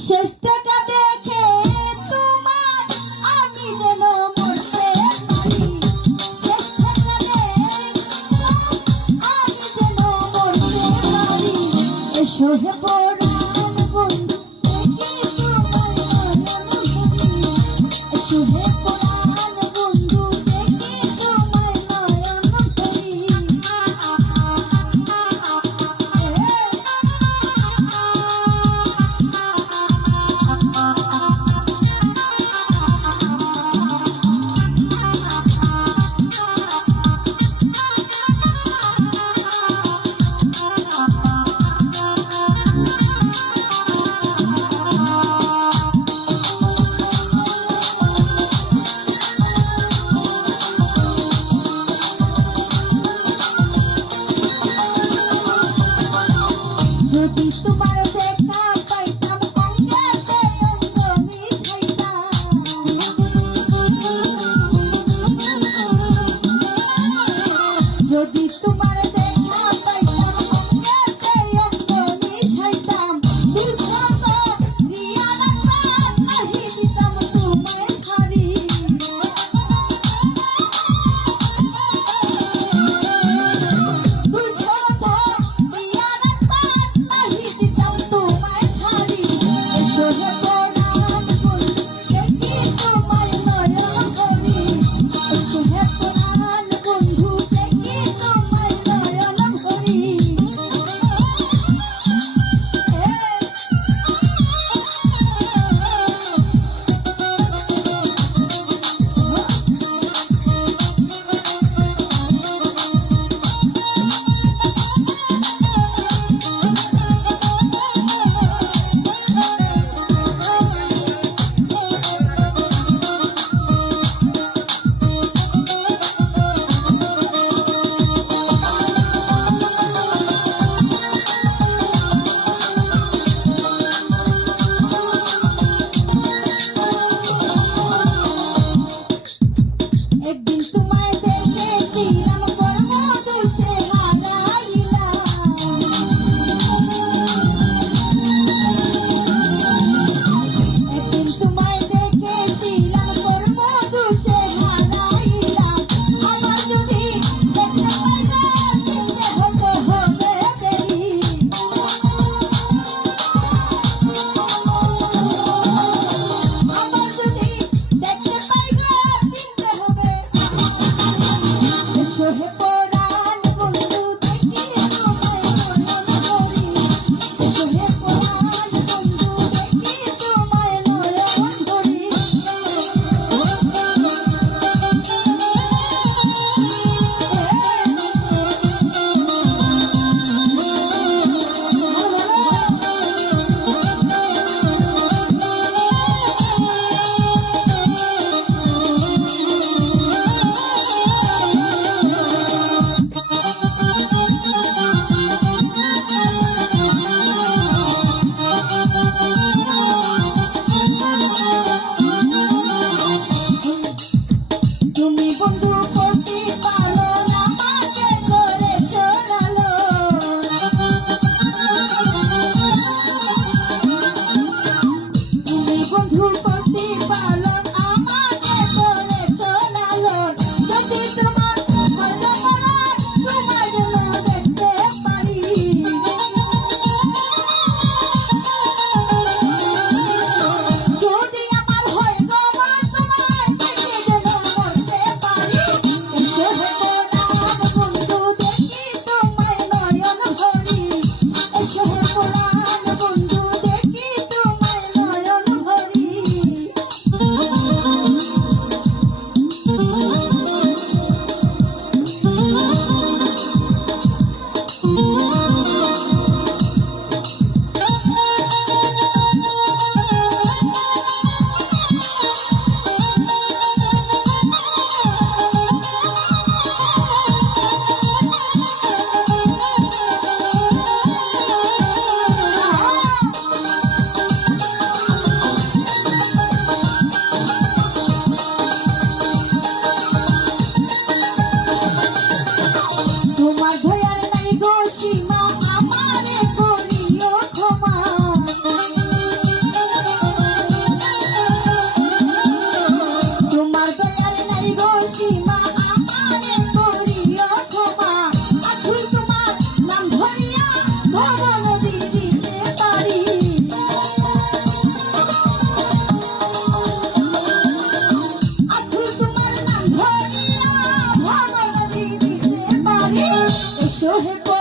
se Tu pa eu.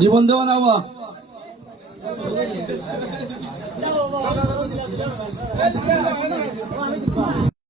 জীবন দেওয়া না বাবা।